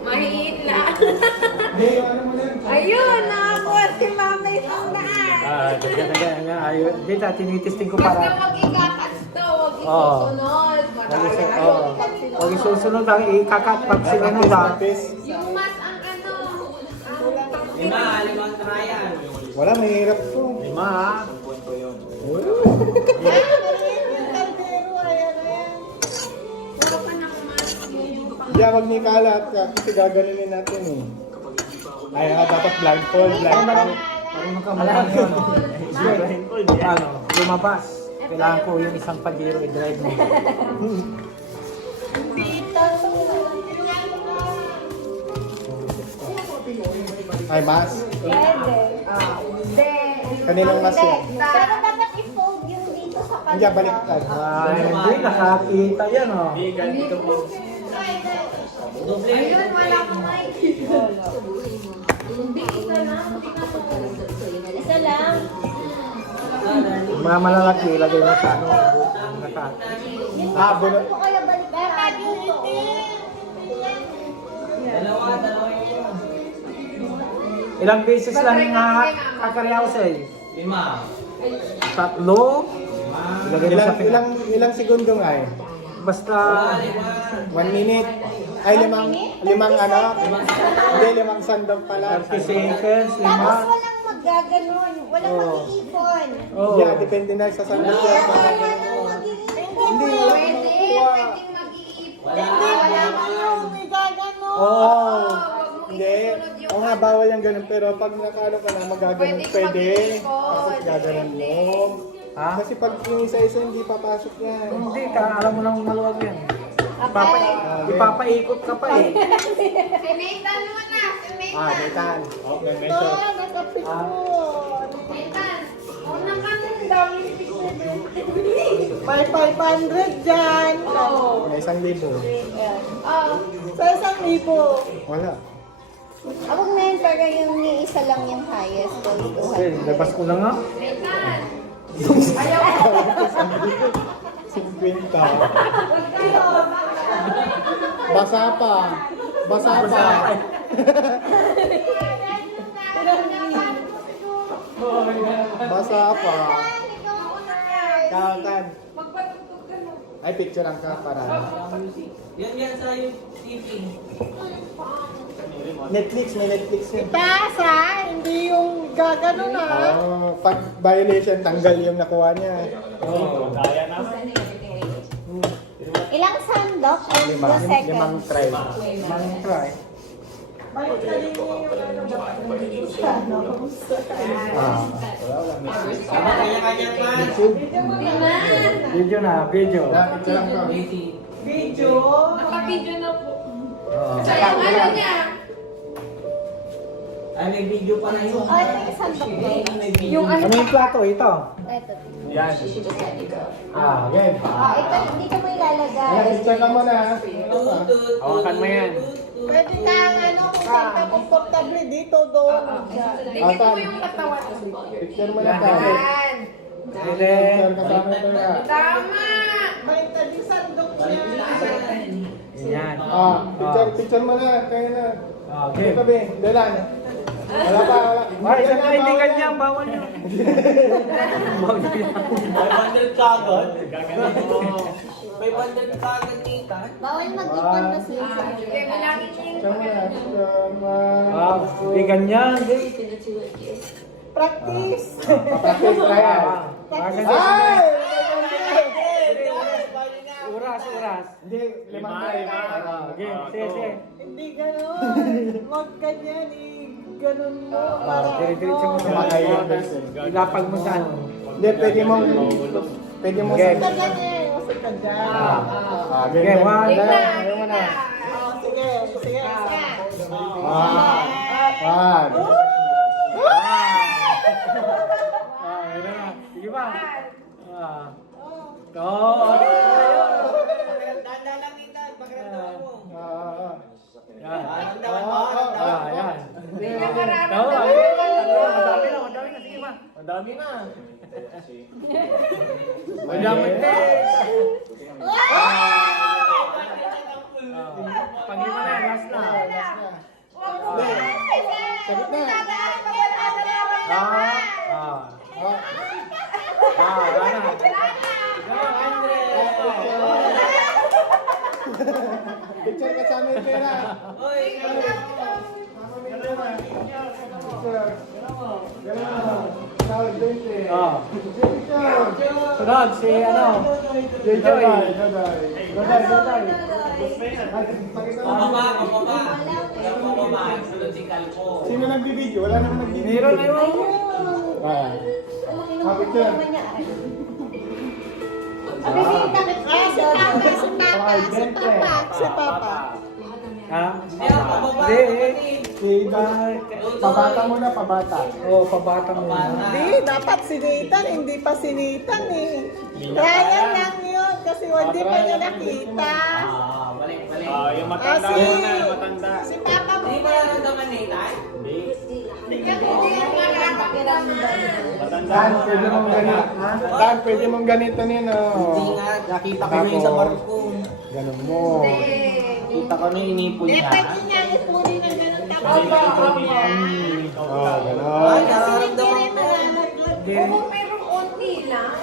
Mahiit lang. Hindi, ano mo yan? Ayun, nakakuha si Mama isang daan. Ayun. Dito, tinitesting ko Basta para. wag ikakas to, wag Oo. isusunod. Huwag isusunod lang, ikakat pag sinunod ah. Yung mas ang ano, ang Limang trial. Wala, mahirap to. 5 ah. puro pa na kumakas yung pang... Hindi, wag niya kalat ka. Kasi gaganunin natin eh. Ay, dapat blindfold. Marunong ka malang yun. Ano, lumabas. Kailangan ko yung isang pagiro i-drive mo. Ay, mas. Hindi. Kaninang mas yan? Pero dapat i-fold yung dito sa Hindi, baliktad. Ay, hindi, nakakita yan oh. Ayun, wala kang mic. Hindi, isa lang. Isa lang. Mga malalaki, ilagay mo sa ano. Naka. Bunot. Kung kaya baliktad dito. Dalawa yun. Ilang beses lang kakaryaw sa'yo? 5. 3? Ilagay mo sa Ilang segundo nga eh? Basta 1 minute. Ay, limang ano? Hindi, 5 sandok pala. 30 seconds, 5. Tapos walang maggaganon. Walang mag-iipon. Oh. Yeah, depende na sa sandok. Walang mag-iipon. Hindi, wala kang Pwede, makukuha. pwedeng mag-iipon. Wala kayong may gaganon. Oo. Wag mo Hindi. isunod yung Oo nga, bawal yung ganun. Pero pag nakano ka na, magaganon Pwede pwede. mag-iipon. Tapos gaganon mo. Ha? Kasi pag yung isa-isa, hindi papasok yan. Hindi ka, alam mo nang maluwag yan. Ipapaikot ka pa eh. Si Nathan mo na, si Nathan. Nathan. Oh, may Ito, measure. nagkapikon. Nathan, unang kanong dami May 500 dyan. May 1,000. Oh, Sa 1,000. Wala. Ako na yun, para yung isa lang yung highest. So, Okay, labas ko na nga. Nathan. 50. Basa pa. Basa pa. Basa pa. Kakan. Magpatugtog ka mo. Ay, picture lang ka para. Yan sa yung TV. Netflix, may Netflix yun. Taas ha, hindi yung gaganon ha. Oh, pag violation, tanggal yung nakuha niya. Ilang sandok? Limang 2 seconds. try. Mang try. Balik na rin yung Ah. Sama kanya-kanya pa. Video na, video. Picture lang ka. video. Naka-video na po. Oo. So, yung ano niya, Ay, may video pa na yun. Oh, ito yung sandok ko. yung ano, Ano yung plato? Ito. Ito. Yan. Game. Ito, dito mo ilalagay. Ayan, picture lang muna. Ha? Hawakan mo yan. Pwede na ano, kung saan ka komportable dito, doon. tingin mo yung katawan. Picture mo lang ka. Yan. Pwede. Picture kasama ito na. Tama. May talisandok niya. Yan. Picture mo na. Kaya na. Game. Ito, Bing. Dalan. Wala pa, wala. Ay, isa na, hindi bawal ganyan. Bawal yun. Bawal yun. 500 kagad. May 500 kagad kita. Bawal mag-ipon kasi yun. Sige, bilangin niyo yung Picture mo na. Picture mo. Hindi ganyan. Practice. Practice trial. Ay! Uras. Hindi, limang try. Game. Sige. Hindi ganon. Huwag ganyan, ganon mo. Para Dire-diretso mo sa Mga mga. Ilapag mo sa ano. Hindi, pwede mo Game. Basta ganyan. Basta ka dyan. Game. One. Ayaw mo na. Oh, sige, sige. One. Ayun na. Sige ba? Oo. Danda lang kita. Pagkakatawa mo. Yan. Ramdaman mo. Yan. Hindi niya mararamdaman. Madami na. Sige ba? Madami na. Madami na. Picture ka sa amin, pera. Oy, Picture. Gano'n. Tawag, 20. Oh. Picture. Sunod, si ano? Joy. Goday. pababa. Wala pababa. Sunod si Calco. Sino nagbibideo? Wala naman nagbibideo. Meron na yun. Ah. Picture. Si Papa. Ha? Ayun, pababa. Hindi. Pabata mo na, pabata. Oo, pabata mo na. Di, dapat sinitan, hindi pa sinitan eh. Trial lang yun, kasi hindi pa niya nakita. Mali. Yung Ah, si, matanda. si Papa mo. Hindi ba nararamdaman ni Tay? Dan, pwede mong ganito. Dan, pwede mong ganito nino. Hindi nga, nakita ko yun sa barko. Ganun mo. Kita ko na inipon Eh, niya. pwede niya ipunin ng ganun tapos niya. Oh, Ay, ganun. nararamdaman ko. Oo, merong onti lang.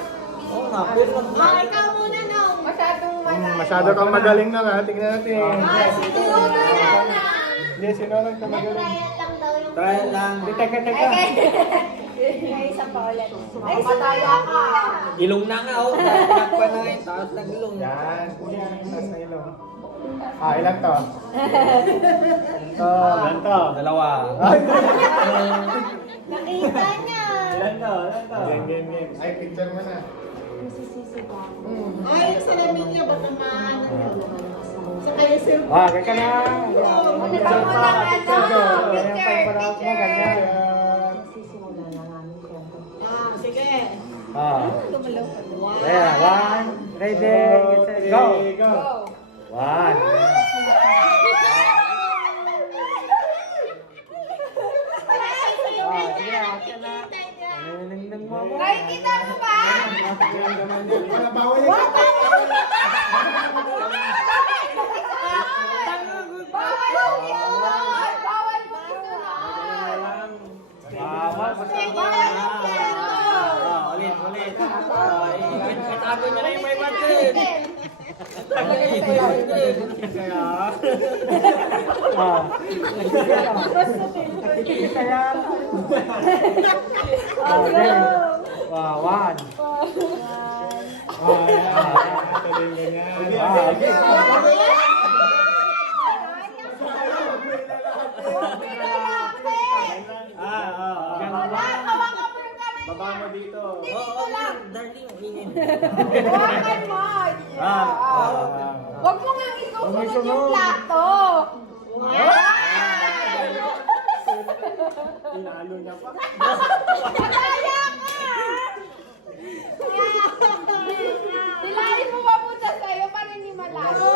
Oo nga, pero Ah, ikaw muna nung. Masyadong Masyado kang magaling na nga. Tingnan natin. Ah, si Luna na. Hindi, sino lang ka magaling? Trial lang daw yung... trial lang. Teka. May isa pa ulit. Ay, madaya ka. Ilong na nga, oh. Nagpag pa na ngayon, taas ng ilong. Yan. Kuya, ang nasa ilong. Ah, ilan to? Ilan to? Dalawa. Nakita niya. Game. Ay, picture mo na. Ay, yung salamin niya baka maano. Sa kayo sir. Ah, kaya na. Picture pa. Ganyan. Ah, sige. Ah. Gumalaw ka. Wow. Yeah, one, ready, set, go. Go. One. Ay, kita mo ba? Wala, bawal yung Bawal yun! Bawal mo ito na! Ulit. Itago niya na yung 500. Itago niya yung 500. One. Baba mo dito. Oo, darling, ingin. Hawakan mo! Huwag mo nga isusunod yung plato! Inalo niya pa. Madaya ka! Hilahin mo mapunta sa'yo para hindi malayo.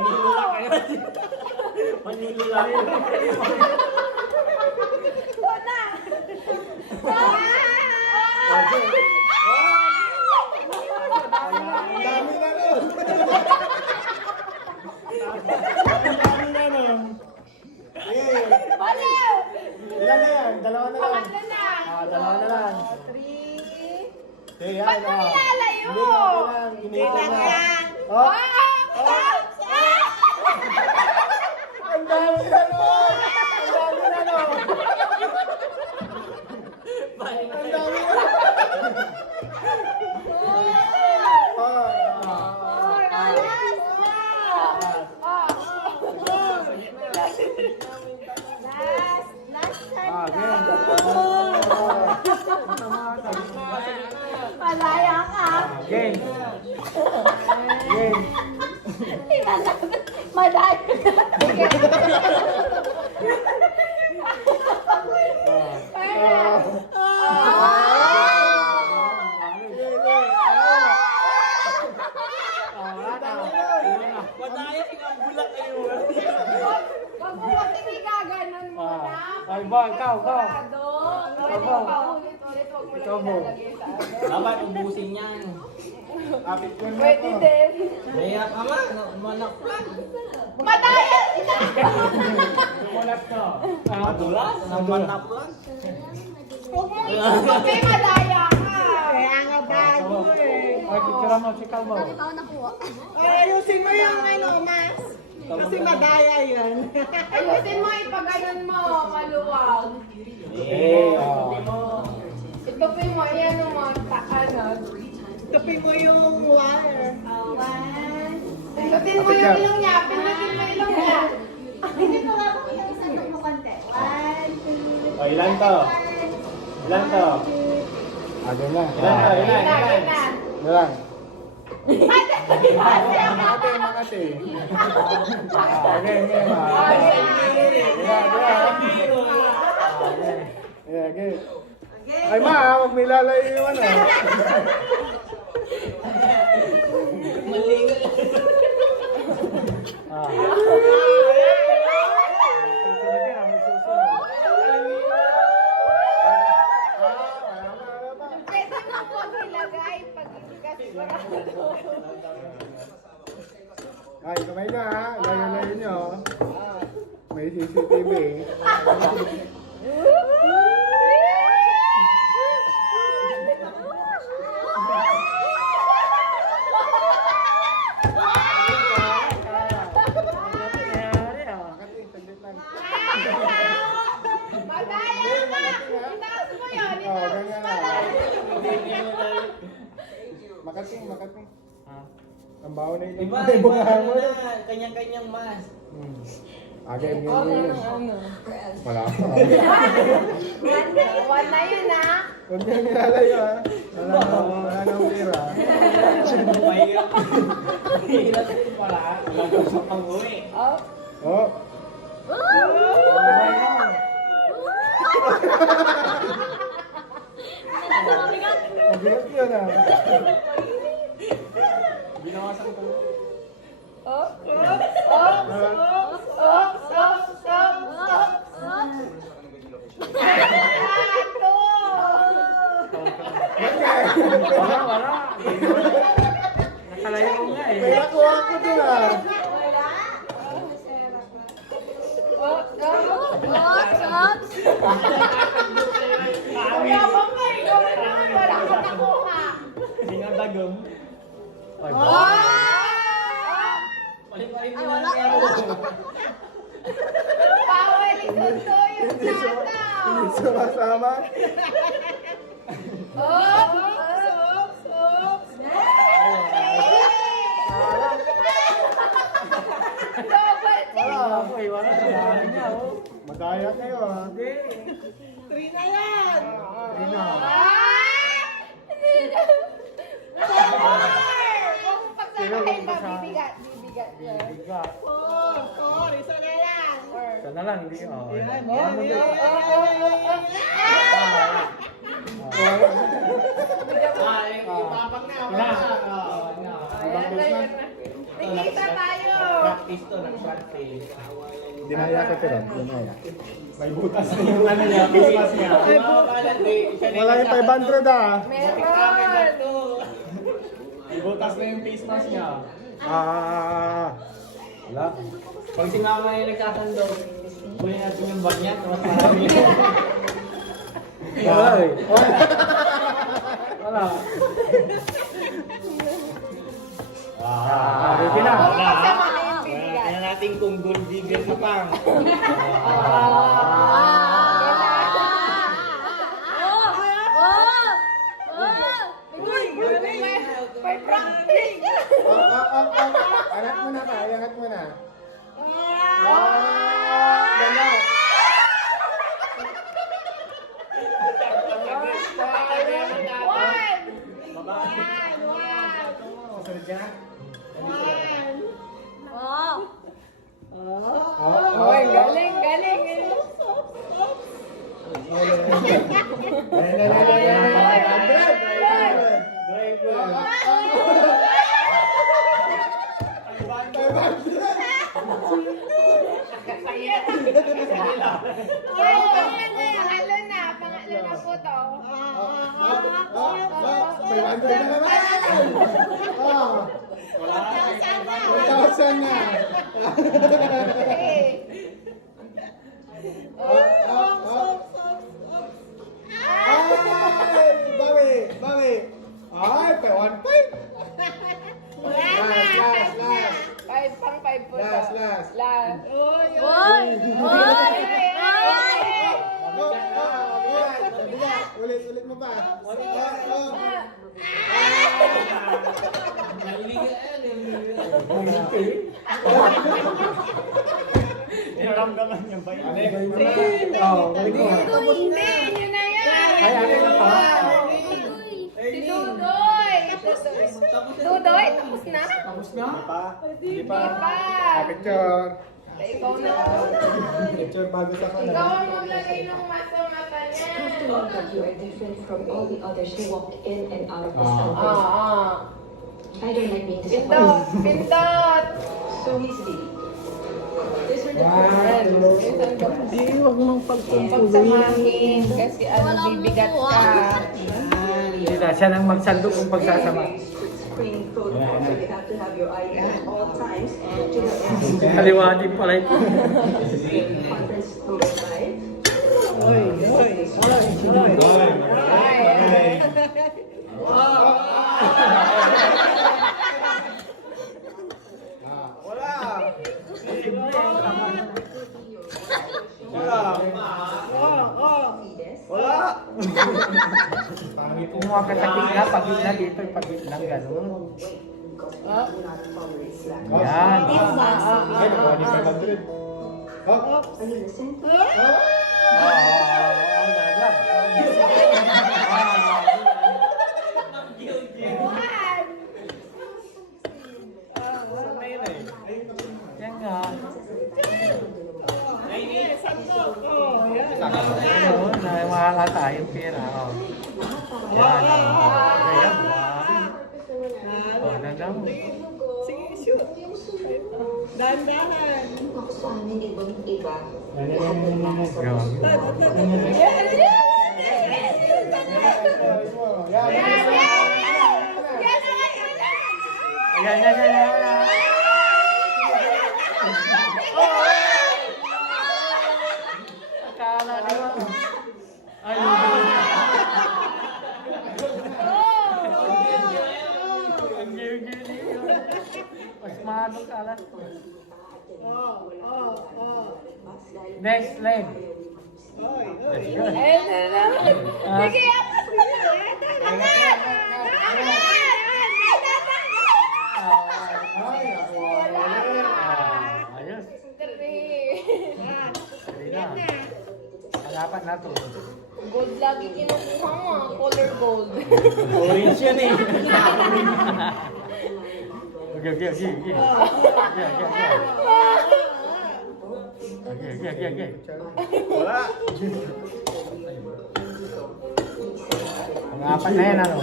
Manila kayo. Manila. Dami na nun. Dami na nun. Yeah. Baliw! Ilan na yan? Dalawa na lang. Pangatlo na! Dalawa na lang. 3. Okay, yan. Ba't mo nilalayo? Hindi, okay lang. Iniwan na. Oh, ang dami na nun. Ang dami na nun. Ang dami na nun. Malaya ka! Game. Game. Madaya! Madaya, inambulak kayo. Wag mo kasi gaganon muna. Ay, ba, ikaw. Sigurado. Pwede Ikaw. pa ulit-ulit. Wag mo Ikaw lang mo. ilalagay sa ano. Dapat ubusin yan. Kapit ko na Pwede to. din. Kaya ka ma, manak plan. Madaya! Wala madulas no. Madulas? Ang mataplan? Huwag mo ikaw, madaya ka. Kaya nga bago eh. Ay, picture mo, sikal mo. Ay, ayusin mo yung ano, mas. Kasi madaya yan. Ayusin mo, ipaganon mo, maluwag. Eh, oh. Itupi mo, yan mo, ano. Tupi mo yung wire. Pindutin mo yung ilong niya, pindutin mo yung ilong niya. O, ilan to? Ilan to? Ah, ganyan. Ilan to? Ilan? Ilan, Ilan? ilan. Ilan? Makati, makati. Ah, ganyan. Yeah, okay. Ay ma, huwag may lalayo yung ano. Pwede mo huwag ilagay pag sigurado. Ay, kamay na ha. Layo-layo nyo. May CCTV. Makati, saglit lang. Madaya ka! Itaas mo yun, Oh, itaas ganyan mo lang. Makati, makati. Ang baho na yun. Iba, May iba, bungahan mo. kanya-kanyang mas. Again, yun. Wala pa. One na yun, ha? Huwag niyo nilalayo ha. Wala nang pera. Mahirap. Mahirap din pala. Wala sa pang-uwi. Oh. Mabigat yun ah. Binawasan ko. Wala. Nakalayo ko nga eh. Pera kuha ko dun ah. Wala pa nga, ikaw na naman, wala ka nakuha. Singadagong. Palit-palit mo na kaya ako. Bawal isuso yung plata. Hindi sumasama. Wala. Wala niya oh. Madaya kayo ah. Three na yan. Kung pagsamahin pa, bibigat. Bigat. Four. Isa na yan. Isa na lang, hindi oh. Yan, Ano yan, mo yan, dun? Ipapag na. Nakita tayo. Practice to, nag-practice. Dinaya ko pero. Dinaya. May butas na yung ano niya, butas niya. Wala yung 500 ah. Meron. May butas na yung face mask niya. Ah. Wala. Pag si mama yung nagkakandog, huli natin yung bag niya, tapos marami. Wala eh. Wala. Ready na. Kung pagsamahin yung bibigat. Kaya natin kung gold digger ka pang. May practice. Angat mo na ka. Angat mo na. Dala. Susunod ka na? Oy, galing. Pangatlo na po to. 500 na naman! Oh! 1,000 na! Okay. Ay! Bawi! Bawi! Ay! Pa 1 point! Wala na. Last, last. 5 pang 5 po. Last, last. Last. Uy! Uy! Ulit, ulit mo pa. Naramdaman niya ba yun? Oo, balik mo. Hindi, yun na yan. Ay, ano na pa? Si Dudoy. Dudoy, tapos na? Tapos na? Hindi Di pa. Picture. Ikaw na. Picture bago sa Ikaw ang maglagay ng mata-mata niya. That you are different from all the others who walked in and out of this Ah, elevator. ah. I don't like being Pindot, disappointed pindot. so easily. These are the Di, huwag mong pagpapulin. Pagsamahin kasi bibigat ka. Hindi na, siya nang magsandok kung pagsasama. screen protocol, so you have to have your ID at all times to the Kaliwanag pala ito. conference number 5. Uy, uy. Ay. Kumuha ka sa gitna, pag gitna dito, pag gitna, gano'n. Yan. Ay, nakuha ni 500. Oh, Are you listening? Yan nga. Oh, Ayun, nawala tayong pera. Oh. Yan. Ayan. Oh, nandang. sige, shoot. Dandahan. Ako sa amin, ibang-iba. Ayan, yan, yan, yan. Akala di ba? Ayun. Ang gigil. Mas mahalo ka lang. Next leg. Let's go. Sige, Ayos. Three. Dali na. Pang-apat na to. Gold lagi kinukuha mo. Color gold. Orange yan eh. Okay, okay, okay, okay. Okay, okay, okay, okay. wala. Pang-apat na yan, ano?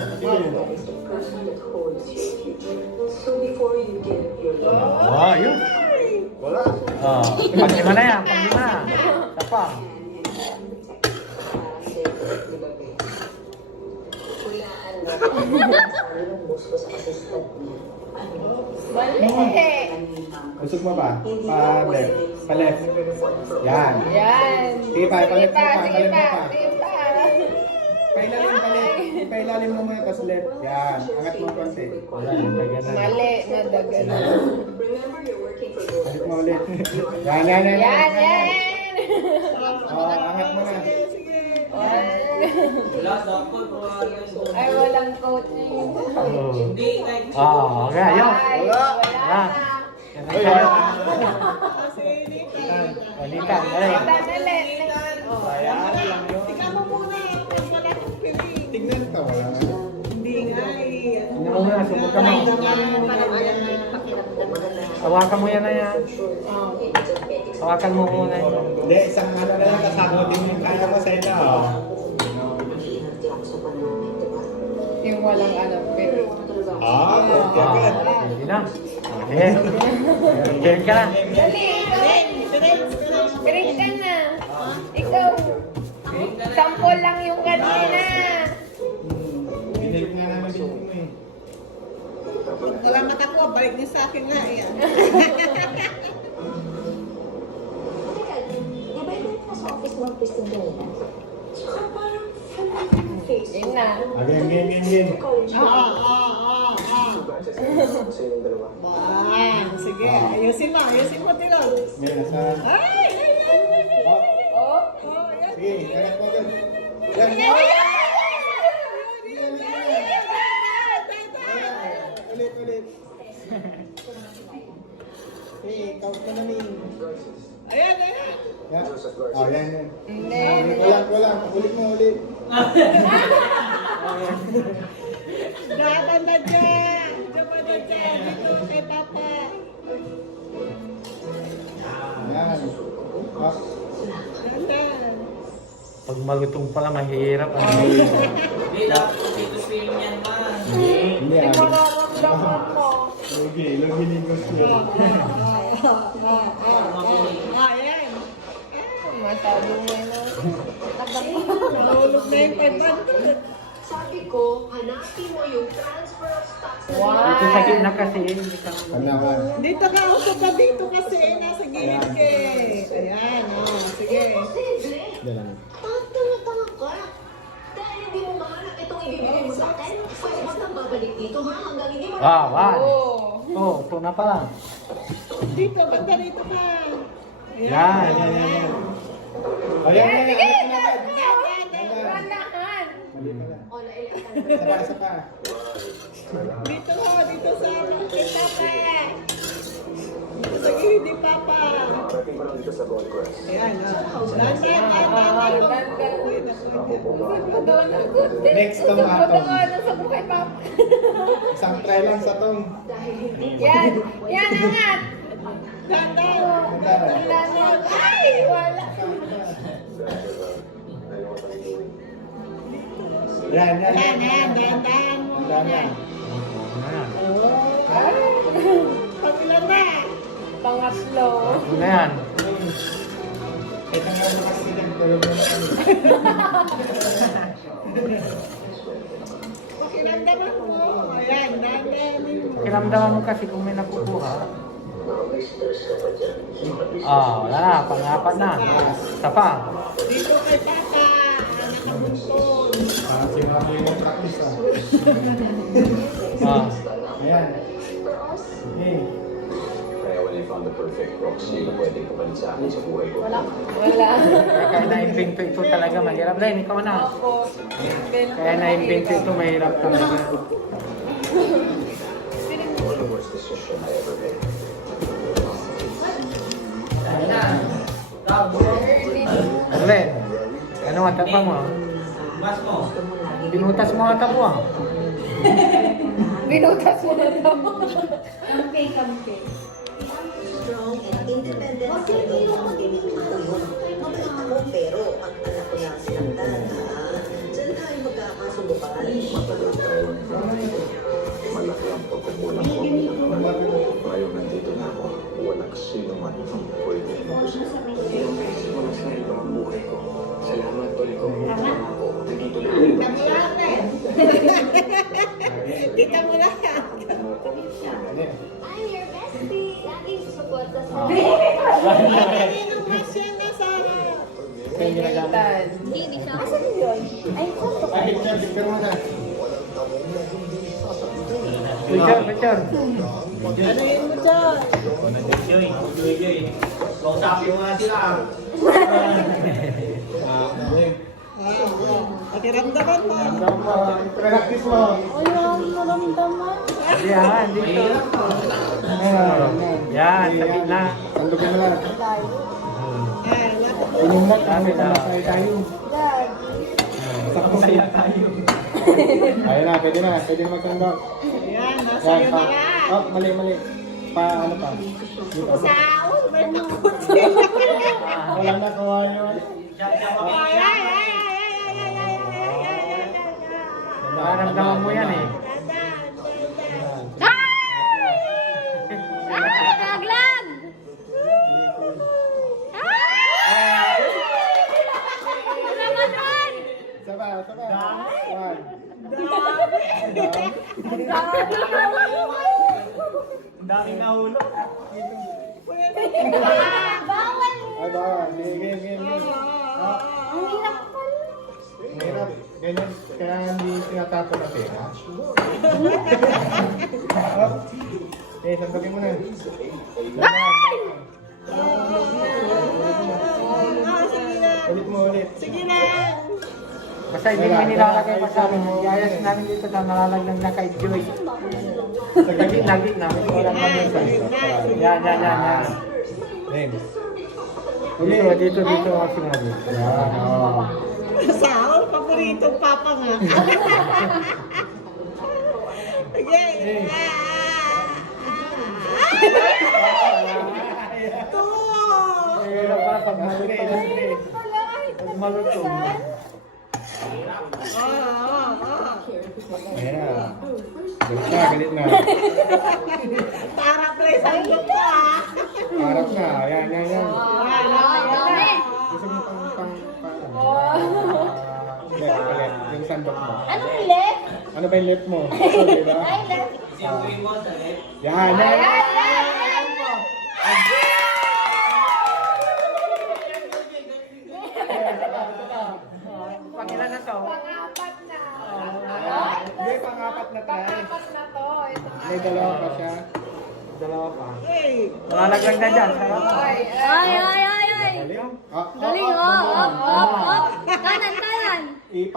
Person that holds your future. So before you give your love, Oh, yun. Wala. Oh, pang-lima na yan, pang-lima. Tapang. Mali. Usog mo ba? Pa-left. Pa-left. Yan. Yan. Sige pa, Sige palit mo pa, pa, sige palit mo pa. pa. Sige pa. Pailalim, palit. Pailalim mo muna, tapos left. Yan. Angat mo konti. Ayan, lagyan na. Mali. Nadagan. remember you're working for those. Palit mo ulit. Yan, yan, yan. Yan, yan. Oh, angat mo na. Last ako, Ay, walang coaching. Oh. hindi, like, Okay, ayun. Ay, Wala. wala na. Yan na tayo. Kasi hindi ka. Balita, dali. Dali. Tingnan mo muna. Kung wala kong pili. Tignan to. Wala na. Hindi nga eh. Tingnan mo muna, subukan mo. Hawakan mo yan na yan. Hawakan mo muna yan. Hindi, isang ano na lang kasama din yung kaya mo sa ito. Yung walang ano, pero. Ah, okay. Hindi na. Okay. Diyan ka na. Dali, Piring ka na. Ikaw. Sample lang yung kanina. Binalik nga naman din mo eh. Salamat ako. Balik niyo sa akin nga. Ayan. Ayusin mo, Tirol. May nasa... Ay! Oh, Oh, yan. sige, anak mo agad. Yan. Ulit. Hey, count na namin. Ayan. Yan. Oh, yan. Hindi. Walang. Ulit mo, ulit. Dapat na dyan. Dito kay Papa. Yan. Oh, Dahan. Pag malutong pala, mahirap. Hindi lang, dito swing yan man. hindi ah. Mararamdaman mo. Lugi negosyo. Ayan. Masyado mo yun. Nahulog na yung 500. Sabi ko, hanapin mo yung transfer of stocks na Dito sa gitna kasi, hindi ka... Ano. Dito ka, upo ka dito kasi. Nasa gilid ka eh. Ayan, sige. Posible. Dalang. Tanga ka. Dahil hindi mo mahanap itong ibibigay mo sa akin, so huwag kang babalik dito ha, hanggang hindi mo... One. Oo. Oh, ito na pala. Dito, banda rito ka. Yan. Oh, yan. Ranahan. Mali pala. O, nailan Isa pa. Dito sa kay Papa. Dito sa gilid ni Papa. Ayan, Next tong atong. Sa buhay, Papa. Isang try lang sa tong. Yan, angat. Dandan. Ay, wala. Yan. Dandan. Dandan. Paglan na. Pangatlo. Ano na yan? Ito nga naman kasi nagtulog na kami. Pakiramdaman mo. Ayan, dandanin mo. Kiramdaman mo kasi kung may nakukuha. Wala na. Pang-apat na. Isa pa. Dito kay Papa. Nakabuntong. Sinabi yung practice Ayan. Hey. Kaya when I found the perfect proxy na pwedeng kapalit sa akin sa buhay ko. Wala. Kaya na-invento ito talaga mahirap. Len, ikaw na. Kaya na-invento ito mahirap talaga. The worst decision I ever made. Len, ano ang tapa mo? Mas mo. Binutas mo ang tabo ah. Binutas mo na daw. Strong and independent sila ang magiging matalong. Mabait ako pero ang anak ko lang sinaktan. Diyan tayo magkakasundukan. Matagal tayo malaki ang pagkukulang ko. Ngayon nandito na ako. Walang sino man ang pwede mag-usap. Siguro sa ito ang buhay ko. Salamat ulit ko. Ako, nandito na rin. Kita mo lang. I'm your bestie. Laging susuporta sa Kanino nga siya nasa... Hindi siya. Asan yun? Ay, photo. Picture mo na. Picture. Ano yun mo dyan? Joy. Kausapin mo nga sila. Pakiramdaman mo. Practice mo. Yan, dito. Yan, sa gitna. Tandugin mo lang. Ay, wala. Inom na. Dami na. Masaya tayo. Masaya tayo. Ayun na, pwede na. Pwede na magtandog. Ayan, nasa iyo na lang. Oh, mali. Ano pa? Dito. Sao, may takot. Wala na kuha yun. Ay. Maramdaman mo yan eh. Naglag! Saba. One. Ang daming nahulog. Bawal! Ay, bawal. Game. Ang hirap pala. Mahirap. Ganyan. Kaya hindi tinatapo na pera. Okay, sandagin mo na. Ganyan. Basta hindi mo nilalagay pa sa amin. Iayas namin dito na nalalagyan na kay Joy. Lagi namin. Walang pag-isa. Yan. Dito ako sinabi. Yan, oo. Sahol, paboritong papa nga. Okay. Ito! Kaya para pag malutong. Ayan na. Galit na. Para play sa ilo ko ah. Harap na. Yan. Dami. Gusto mo pang left. Yung sandok mo. Anong left? Ano ba yung left mo? So, diba? Ay, left. Yan. Pangilan na to? Pang-apat na. Hindi, pang-apat na try. Pang-apat na to. Ito nga. May dalawa pa siya. Dalawa pa. Hey! Nalalaglag na dyan. Sarap. Ay. Galing. Galing, op. Kanan.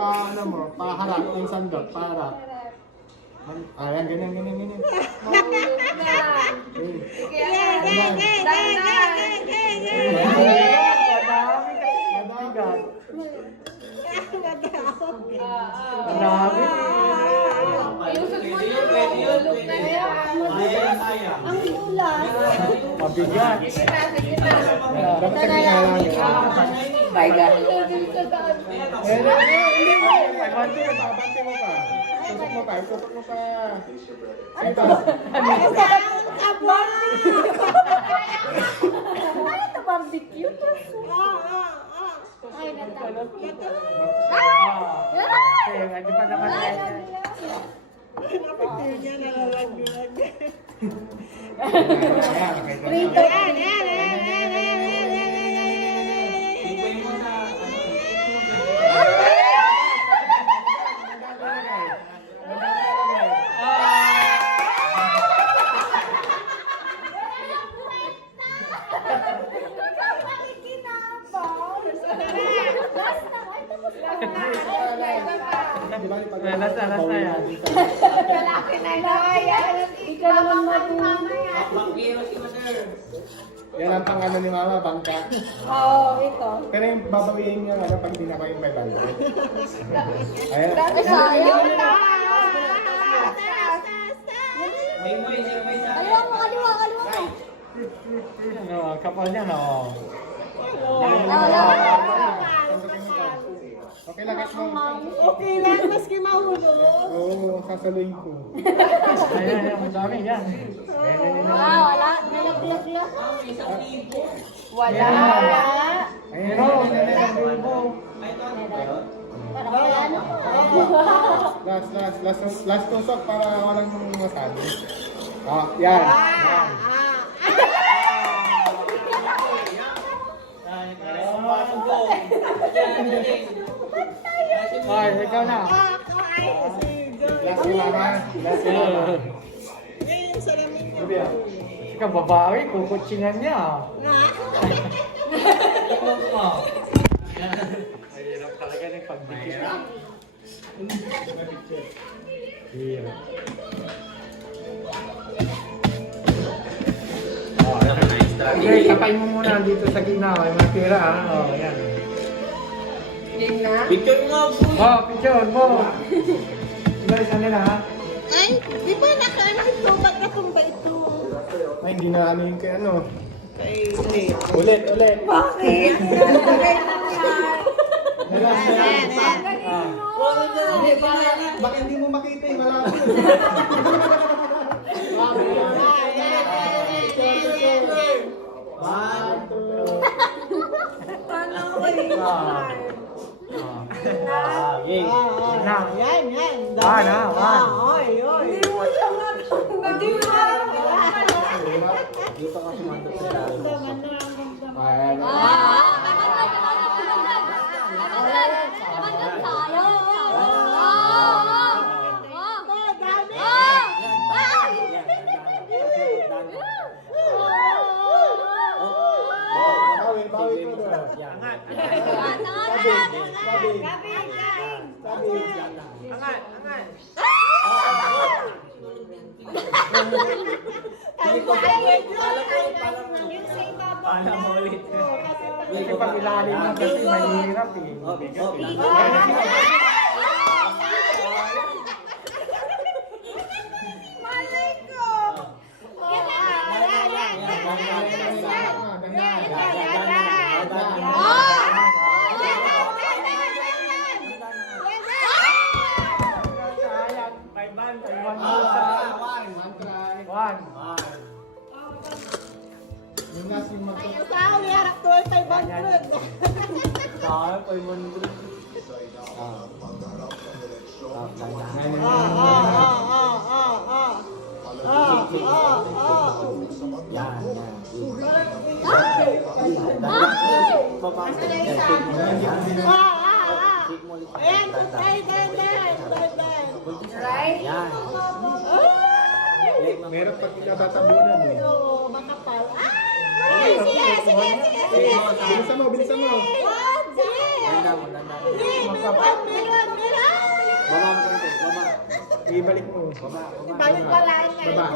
Ano mo, paharap yung sandok, paharap. Ayan, ganyan. Mahulog na. Sige, Ayan. dandan. Ang dami. Iusog mo na. Mahulog na yan. Ang dulas. Mabigat. Sige na. Dapat nagkakalang yun. My God. Sa daan. Hindi mo. Abante mo pa. Tutok mo pa. Ito. Ano ito, barbecue? Ay, natakot. Kaya hindi pa naman tayo. Napagpil niya nalalaglag. Prito. Lasa yan. Lalaki na yan. Ikaw naman mamaya. Yan ang pang ano ni Mama, bangka. Oo, ito. Pero yung babawiin niya pag hindi na kayo may bangka. Ayan. Ay, sayang. Kaliwa mo. Ano, kapal niya, no? Okay lang at mo. Okay lang, maski mahulog. Oo, sasaluin ko. Ayan, ang dami yan. Wala. Nalaglag. Wala. Ayan. Parang wala na. Last tusok para walang masabi. Yan. Ay, ikaw na. Last si Mama. Ngayon, salamin niya. Ikaw, babawi, kukutsingan niya. Mahirap talaga ng pagbigyan. Hirap. Okay, kapay mo muna dito sa gitna. May mga tira, ha? O, yan. Picture mo po. Picture mo. Iba nila, ha? Ay, di ba nakaano ito? Ba't natumba ito? Ay, hindi na ano yung kay ano. Kay Ulit. Bakit? Baka hindi mo makita yung malapit. Yan. Oy. Dito ka sumandok sa dahil. Bawi ko doon. Yan. Angat, angat. Pala mo ulit. Kasi pag ilalim mo kasi mahirap eh. Malay ko! Yan na! Yan! Sayang. 500. 1. Yung last yung mag- Saan niya to ay 500. Sayang, 500. Yan, yan. Ayan, Right? Yan. Meron pag kinatatabunan eh. Oo, makapal. Ay, sige. Bilisan mo, bilisan mo. Tanda mo, tanda mo. Meron. Baba mo konti, baba. Ibalik mo. Baba, baba. Balik pa lang niya. Baba.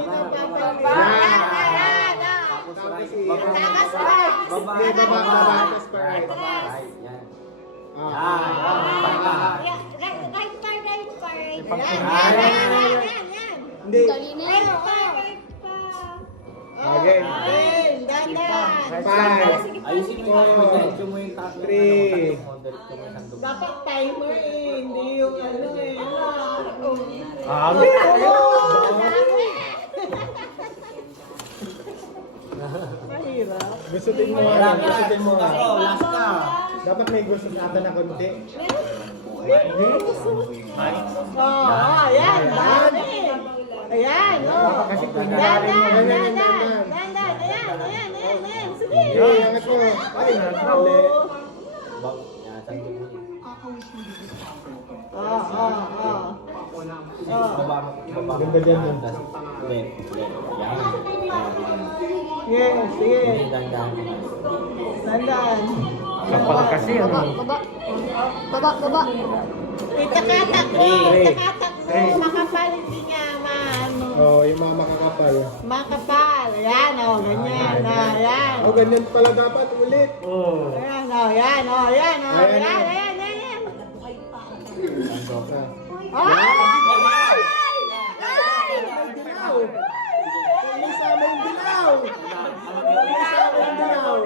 Tapos right, baba. Takas right. Baba. Hindi, baba, baba. Tapos pa right. Baba, right. Yan. Ah. Right pa. Yan. Yan. Hindi. Okay. Dandan. 5. Ayusin mo yung mag-diretso mo yung taas. Three. Diretso mo yung handog. Dapat timer eh, hindi yung ano eh. Abi. Mahirap. Gustutin mo. Gustutin mo. Last na. Dapat may gusto nata na konti. Ayan, dami. Ayan, Kasi kung Dandan, ilalim mo. dandan. Ayan. Sige. Hey, angat mo. Ay, nakakali. Yan, sandok mo. Baba mo, baba mo. Ganda dyan, dyan. Tas, left. Yan. Yes, sige. Hindi dandan. Dandan. Kapal kasi ano. Baba. Itakatak mo, makapal hindi niya maano. Oh, yung mga makakapal. Makapal. Ayan, ganyan. Ayan. Oh, ganyan pala dapat ulit. Oh. Ayan. Sandok. Ay! Dilaw. Isama yung dilaw. Isama yung dilaw.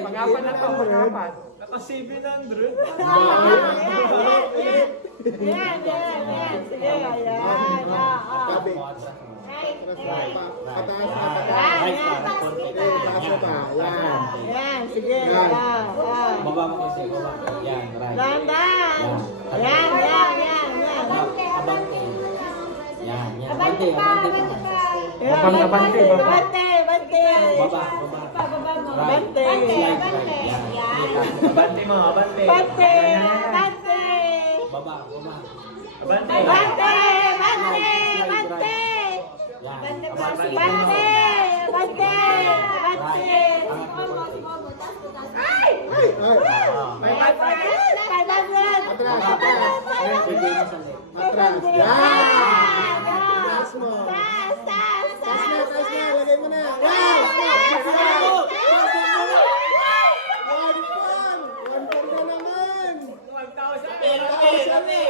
Pag-apat na to, pag-apat. Ayan. Sige, ayan. Sabi. Pataas na pataas. Taas na pa. Yan. Ayan, sige. Ayan. Baba mo kasi, baba. Yan, right. Dandan. Ayan. Abante. Yan. Abante pa. Abante. Bante. Baba. Right. Bante. Slide right. Yan. Abante mo, abante. Bante. Baba. Abante. Yan. Bante. Ay. Atras. Bigay mo sa left. Atras. Yan. Taas mo. Taas na. Lagay mo na. Wow. One pang na naman. 1,000.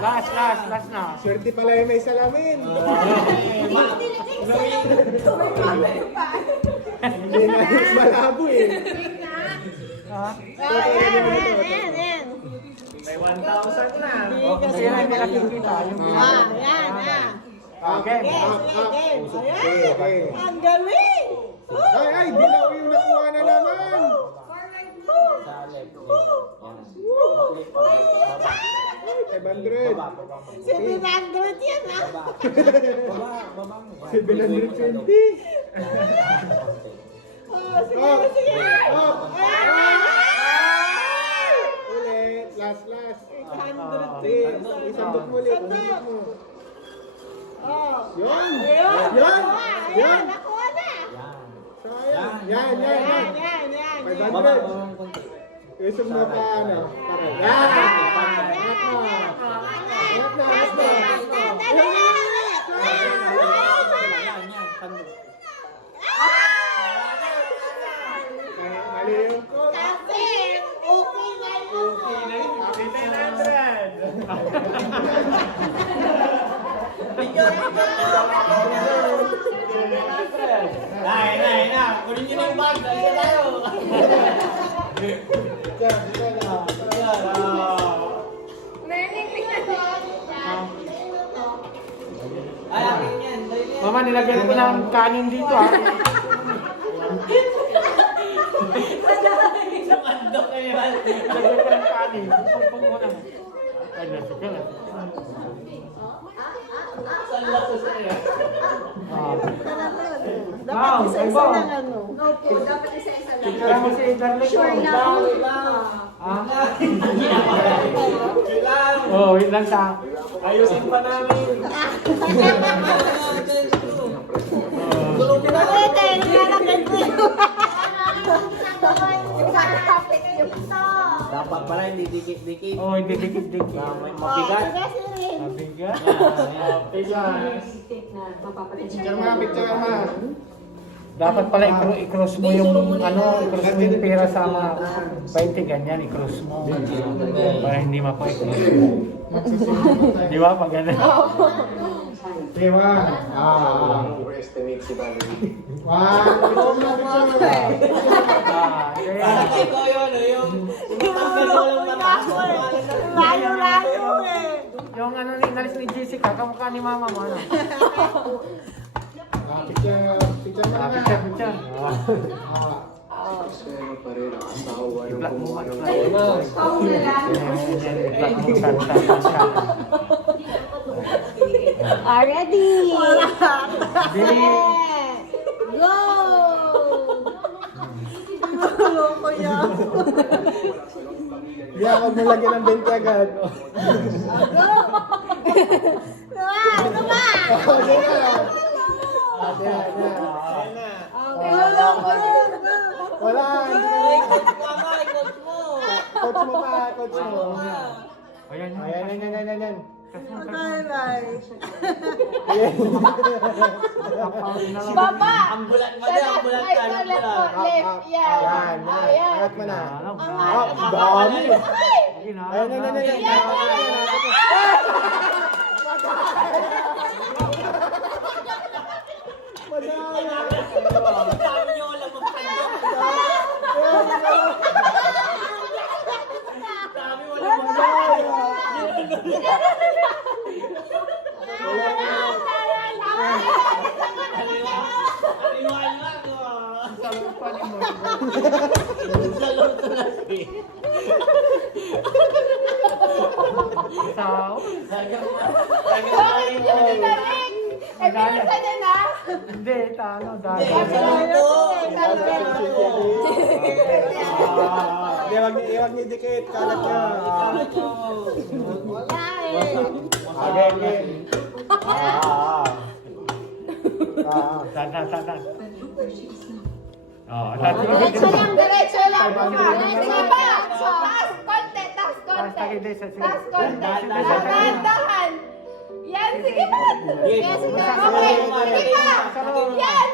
Last try. Last na. Swerte pala yung may salamin. Hindi na malabo eh. Ayan. May 1,000 na. Oh, Kasi yan may nakikita. Ayan. Okay. Okay. Ang galing! Ay, dilaw yung nakuha na naman. Sa left. Yan. 500. Baba mo. 700 yan ah! Baba mo. 720. Oh, sige. Oh. Ulit. Last. 800 din. Isandok mo ulit. Isandok mo. Oh. Yun. Ayun. Yan. Ayan, nakuha na. Sayang. Yan. Yan. 500. Isog mo pa ano. Yan. Maliw. Kasi, okay na yun. Na. Kunin nyo na yung bag. Dali na tayo. Ay, akin yan. Dali na yan. Mama, nilagyan ko ng kanin dito ah. Sumando kayo. Nilagyan ko ng kanin. Pagpag mo lang. Ay, nasa ka lang. Saan lang ko sa'yo? Dapat isa-isa lang ano. Kaya mo si Darlene ko. Wait lang. Ah? Wait lang. Oh, wait lang sa. Ayusin pa namin. Pwede, nilalagay ko yun. Dapat pala hindi dikit-dikit. Oh, hindi dikit-dikit. Mabigat. Mabigat. Picture mo. Dapat pala i-cross mo yung i-cross mo yung pera sa mga 20 ganyan, i-cross mo. Para hindi mapa-i-cross mo. Di ba? Pag ganun. Diba? Overestimate si Valerie. Para kay Koyo, no? Yung matanggal mo lang mataas. Layo eh. Yung inalis ni Jessica, kamukha ni mama mo. Ano? Picture mo na. Picture. Kasi ano pa rin ang asawa ng I-block mo. kumuha ng I-block mo. Santa. Ready? Dili. Go! Loko yan. Di ako nilagyan ng 20 agad. Go! Ano ba? Okay na. Loko yun. Wala. Coach mo pa. Ayan. Ayan. Baba! Ang bulat mo din, ang bulat ka. Ang bulat. Left. Yan. Yan. Ayan. Angat mo na. Angat. Dami. Ayan. Sabi niyo wala magkanda. Sabi wala magkanda. Hindi, dahil. Wag ni dikit. Kalat ka. Wala eh. Again. Tan. Oh, Diretso lang. Sige pa. Taas konti. Taas konti. Dahan. Yan, sige pa. Yes, sige. Okay. Sige pa. Yan.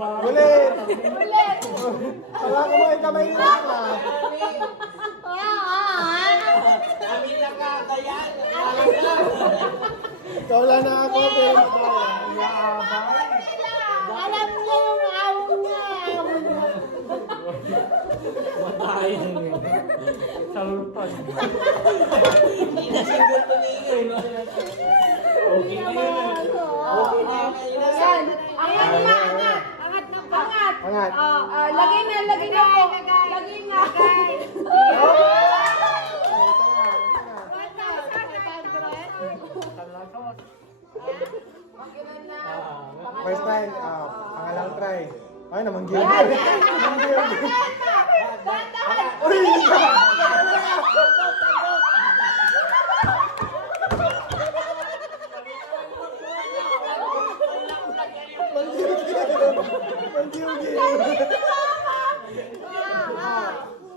Ulit. Wala ko mo yung kamay nila ka. Amin na ka, kaya. Ikaw lang na ako. Pero Alam niya yung awong niya. Salutan. Hindi na single to ni Ingrid. Okay na yun. Okay na yun. Yan. Angat na, angat. Angat na pa. Angat. Angat. Lagay na po. Lagay na. First try. Pangalang try. Ay, namanggil. Namanggil. Uy!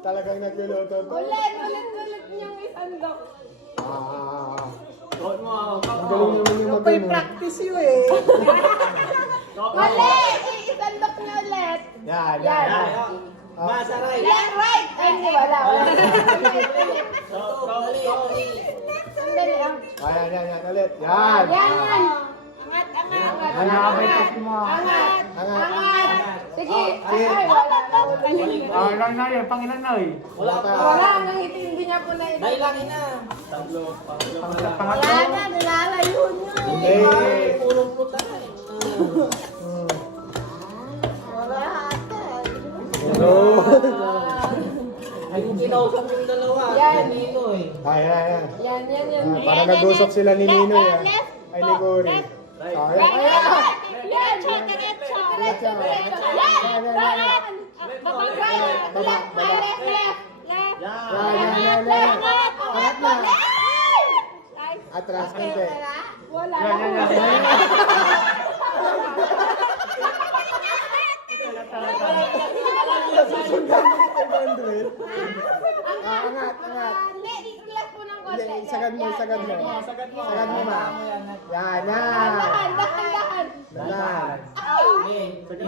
Talagang nagluluto to. Ulit niyang isandok. Suot mo ako. Ang galing naman yung May mag-ano. practice yun eh. Mali! Isandok niya ulit. Yan. Masaray. Yan, right! Ay, hindi, wala. Sandali ang. Yan. Ulit. Yan. Yan. Angat. Hanapay ko mo. Angat. Sige. Sige. Ay, wala. Ilan na yun? Pangilan na eh. Wala pa. Wala, nang hindi niya po na ito. Dahil lang ina. Tatlo. Pangatlo. Wala na, nilalayo niyo eh. Hey. Purong puta na eh. Wala hatan. Hello. Ay, kung kinausap yung dalawa. Yan. Nino eh. Yan. Yan. Parang nag-usap sila ni Ninoy. Ay, ni Cory. Yan, diretso. Yan. Baba. Left. Yan. Angat na. Atras konti. Wala. Susundan mo yung 500. Angat. Left po ng konti. Sagad mo. Sagad mo ma. Yan. Dahan. Dahan.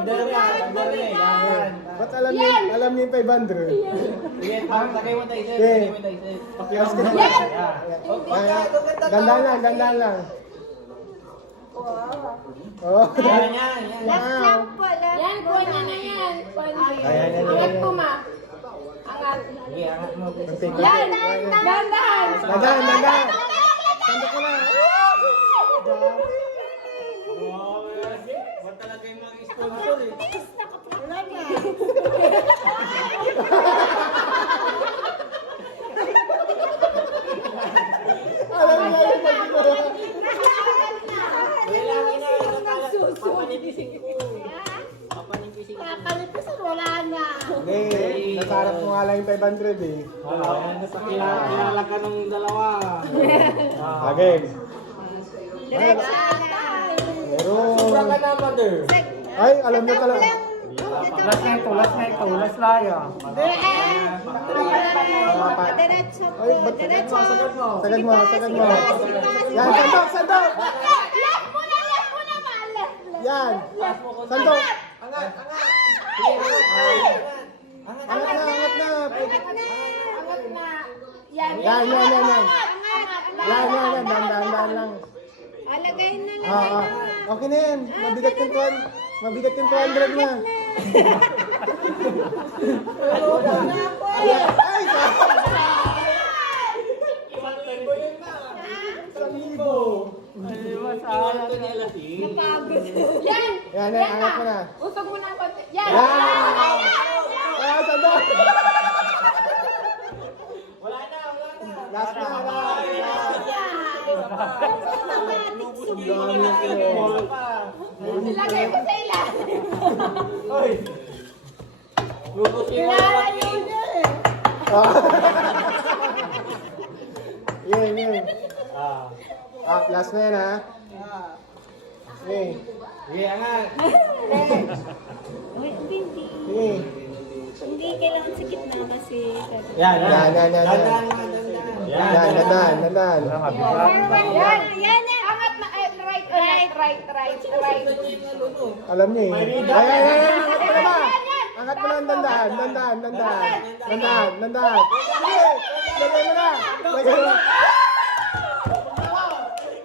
Dali. Yan. Ba't alam niyo yung 500? Sige, tagay mo tayo. Okay. Tagay mo tayo. Pakiwas ka naman. Yan. Gandaan lang. Oh. Yan. Wow. Yan, kuha niya na yan. Ayan. Angat po, ma. Angat. Sige, angat mo. Yan, dahan. Gandaan. Sandok ko na. Wala talaga yung mga sponsor eh. Wala na. Alam niya yung pagkakala. Kailangan na. Papanipising ko. Papanipising ko. Kakalipisan, wala na. Hindi. Nasarap mo nga lang yung 500 eh. Kilala ka ng dalawa. Again. Sobra Meron. ka na, mother. Ay, alam niyo talaga. Last na ito. Last laya. Ay, ba't sagad mo. Yan, sandok. Left muna, ma. Left. Yan. Sandok. Angat. Angat na. Angat na. Yan. Yan. Dahan lang. Alagay na Okay na yan. Mabigat yung 200 na. Ay, Yan. Yan, angat mo na. Usog mo na ang konti. Yan. Ah, sandok. Wala na. Last na. Ilagay ko sa ilalim. Oy. Lubos yung mga Nilalayo niyo eh. Yan. Last na yan ha. Okay. Sige, angat. Okay. Hindi kailangan sa gitna kasi. Yan. Yan. Dandan. Dandan. Yan. Angat na. Right. Alam niya eh. Ay, angat mo na. Angat mo na ang dandan. Sige, lagay mo na.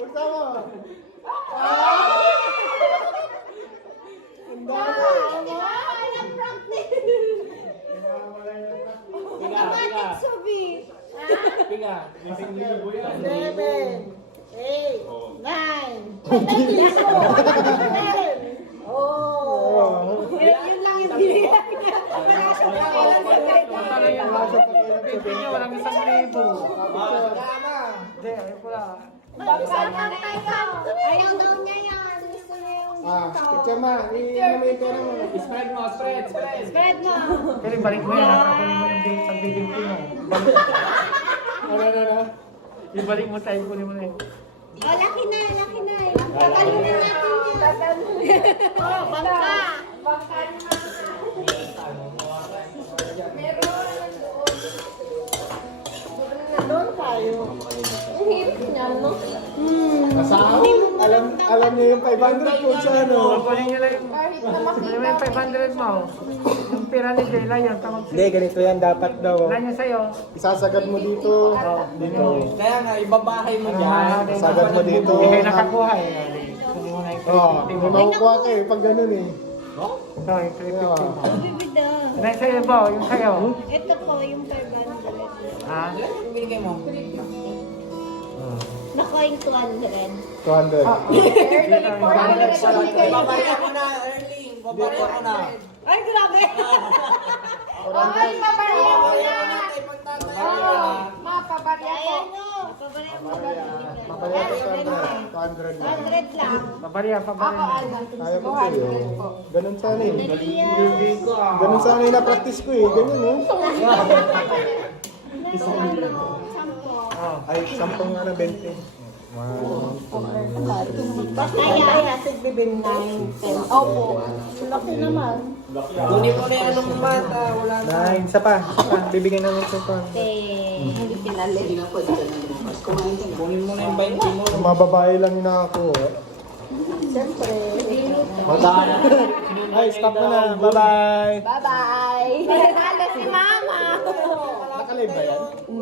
Punta mo. Ang dami. Piga. 7, 8, 9, 10. Isipin niyo, walang 1,000. Hindi, ayun pala. Ayaw daw niya yan. Gusto niya yung Picture ma. Iyan mo yung pera mo. Spread mo, spread. spread mo. Pero balik mo yan, nakakunin mo yung pagbibigti mo. Ano? Ibalik mo tayo, kunin mo na yun. Oh, laki na. Tatalunin natin yan. Oh, bangka. Doon tayo. Ang hirap niya, no? Kasama? Alam niyo yung 500 kung sa ano. Kunin nyo lang yung... Kahit na Kunin mo yung makita. 500 mo. Yung pira ni Jayla yan, tawag Hindi, ganito yan. Dapat daw. Ilan niya sa'yo? Isasagad mo dito. Dito. Kaya nga, ibabahay mo dyan. Sagad mo dito. Hindi kayo nakakuha eh. Kunin mo na yung Oo. 350 Hindi mo. makukuha ka eh. Pag ganun eh. Ito, yung 350 mo. Bibida. Ilan sa'yo ba? Yung sa'yo? Ito po, yung 500. Ha? Yung binigay mo. Nako yung 200. 200. Babarya mo na, Erling. Babarya mo na. Ay, grabe! Ay, pabarya mo na! Oo, mapabarya ko. Ayan nyo. Pabarya mo ba? Papaya ko 200 lang. 100 lang. Pabarya, Ako, pabarya. ano? Kaya ko sa'yo. Ganun sana eh. Nadia. Ganun sana yung na-practice ko eh. Ganun eh. Oh. Ay, 10 nga na 20. Kaya, sigbibin 9, 10. Opo. Laki naman. Kunin mo na yung anong mata. Wala na. Nine, isa pa. Bibigyan namin sa pa. Hindi pinali. Kunin mo na yung 20 mo. Mga babae lang yung nakakuha. Siyempre. Ay, stop mo na. Bye-bye. Bye-bye! Nagala si Mama! Nakalive ba yan?